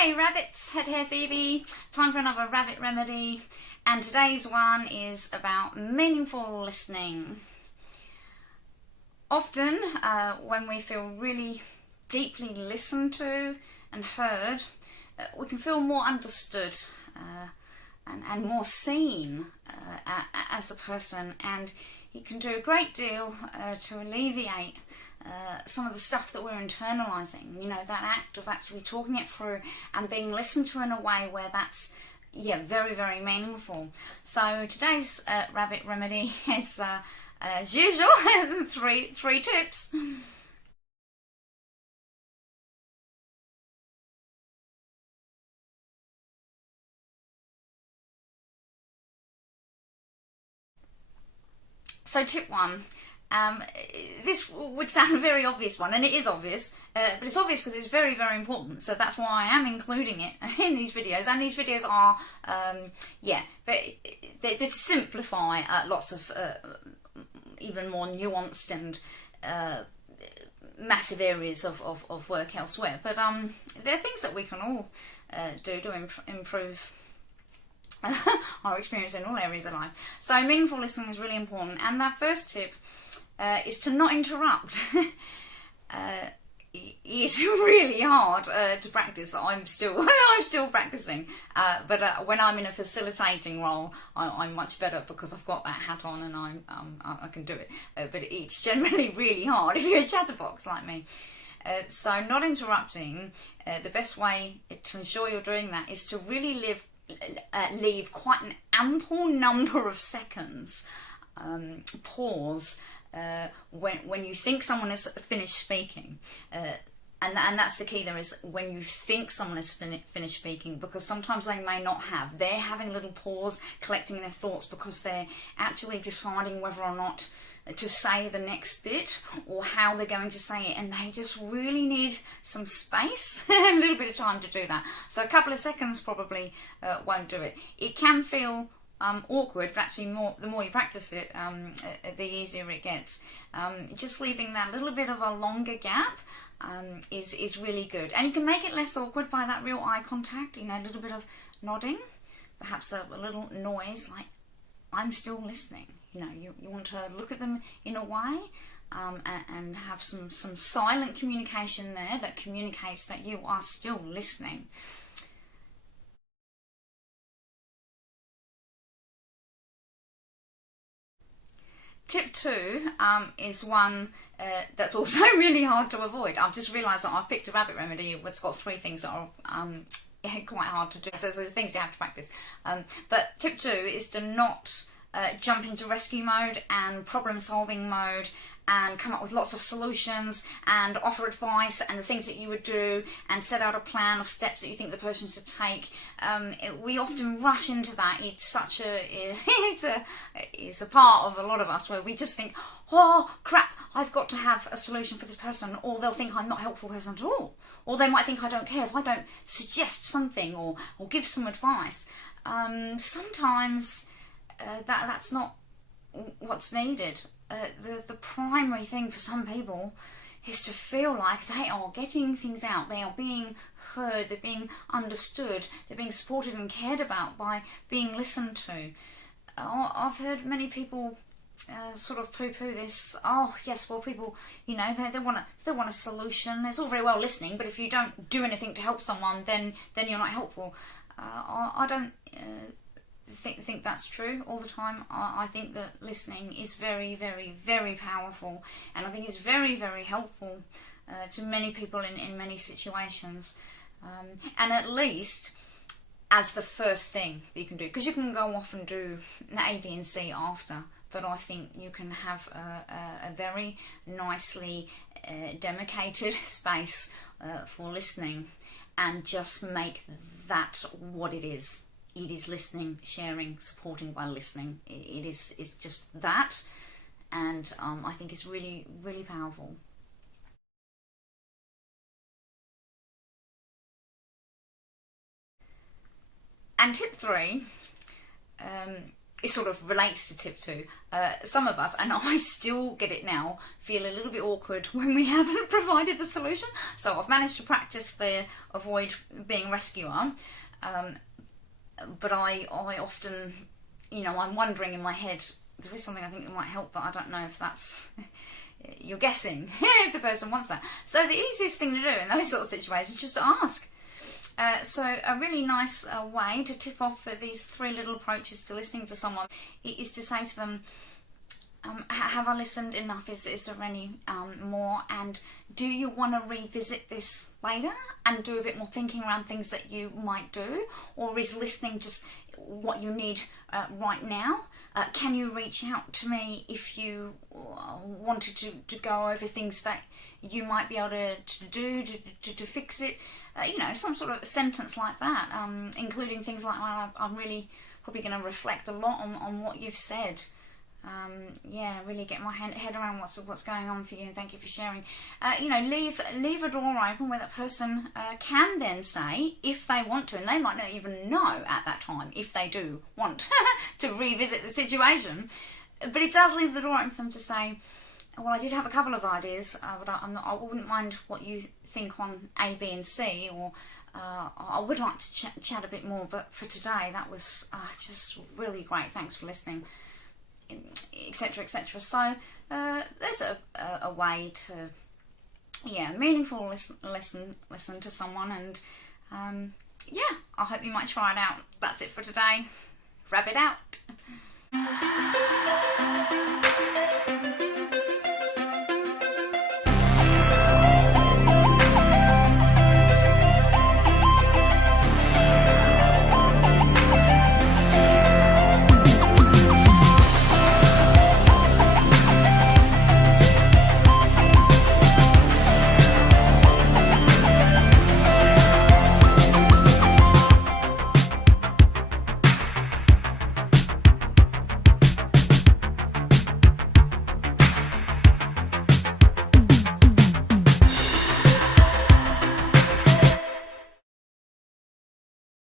Hey rabbits, Head Hair Phoebe. Time for another rabbit remedy, and today's one is about meaningful listening. Often when we feel really deeply listened to and heard, we can feel more understood and more seen as a person, and it can do a great deal to alleviate some of the stuff that we're internalising, you know, that act of actually talking it through and being listened to in a way where that's, very, very meaningful. So today's rabbit remedy is, as usual, three tips. So tip one, this would sound a very obvious one, and it is obvious, but it's obvious because it's very, very important. So that's why I am including it in these videos. And these videos are, they simplify lots of even more nuanced and massive areas of work elsewhere. But there are things that we can all do to improve our experience in all areas of life. So meaningful listening is really important, and that first tip is to not interrupt. It's really hard to practice. I'm still practicing, but when I'm in a facilitating role, I'm much better because I've got that hat on and I can do it. But it's generally really hard if you're a chatterbox like me. So not interrupting. The best way to ensure you're doing that is to really leave quite an ample number of seconds pause when you think someone has finished speaking, and that's the key there, is when you think someone has finished speaking, because sometimes they may not have. They're having a little pause, collecting their thoughts, because they're actually deciding whether or not to say the next bit or how they're going to say it, and they just really need some space, a little bit of time to do that. So a couple of seconds probably won't do it. It can feel awkward, but actually the more you practice it, the easier it gets. Just leaving that little bit of a longer gap is really good, and you can make it less awkward by that real eye contact, a little bit of nodding, perhaps a little noise like "I'm still listening." You want to look at them in a way and have some silent communication there that communicates that you are still listening. Tip two is one that's also really hard to avoid. I've just realised that I've picked a rabbit remedy that's got three things that are quite hard to do. So there's things you have to practice. But tip two is to not jump into rescue mode and problem solving mode and come up with lots of solutions and offer advice and the things that you would do and set out a plan of steps that you think the person should take. We often rush into that. It's such it's a part of a lot of us where we just think, oh crap, I've got to have a solution for this person, or they'll think I'm not a helpful person at all, or they might think I don't care if I don't suggest something or give some advice. Sometimes that's not what's needed. The primary thing for some people is to feel like they are getting things out, they are being heard, they're being understood, they're being supported and cared about by being listened to. I've heard many people sort of poo-poo this. Oh yes, well, people, they want a solution. It's all very well listening, but if you don't do anything to help someone, then you're not helpful. I don't think that's true all the time. I think that listening is very, very, very powerful, and I think it's very, very helpful to many people in many situations, and at least as the first thing that you can do, because you can go off and do A, B and C after, but I think you can have a very nicely demarcated space for listening, and just make that what it is. It is listening, sharing, supporting by listening. It's just that, and I think it's really, really powerful. And tip three it sort of relates to tip 2. Some of us, and I still get it now, feel a little bit awkward when we haven't provided the solution. So I've managed to practice the avoid being rescuer, but I often, I'm wondering in my head, there is something I think that might help, but I don't know if that's, you're guessing if the person wants that. So the easiest thing to do in those sort of situations is just to ask. So a really nice way to tip off these 3 little approaches to listening to someone is to say to them, have I listened enough? Is there any more? And do you want to revisit this later and do a bit more thinking around things that you might do? Or is listening just what you need right now? Can you reach out to me if you wanted to go over things that you might be able to do to fix it? Some sort of sentence like that, including things like, well, I'm really probably going to reflect a lot on what you've said. Really get my head around what's going on for you, and thank you for sharing. Leave a door open where that person can then say, if they want to, and they might not even know at that time if they do want to revisit the situation, but it does leave the door open for them to say, well, I did have a couple of ideas, but I wouldn't mind what you think on A, B and C, or I would like to chat a bit more, but for today that was just really great, thanks for listening, etc, etc. So there's a way to meaningful listen to someone, and I hope you might try it out. That's it for today. Wrap it out.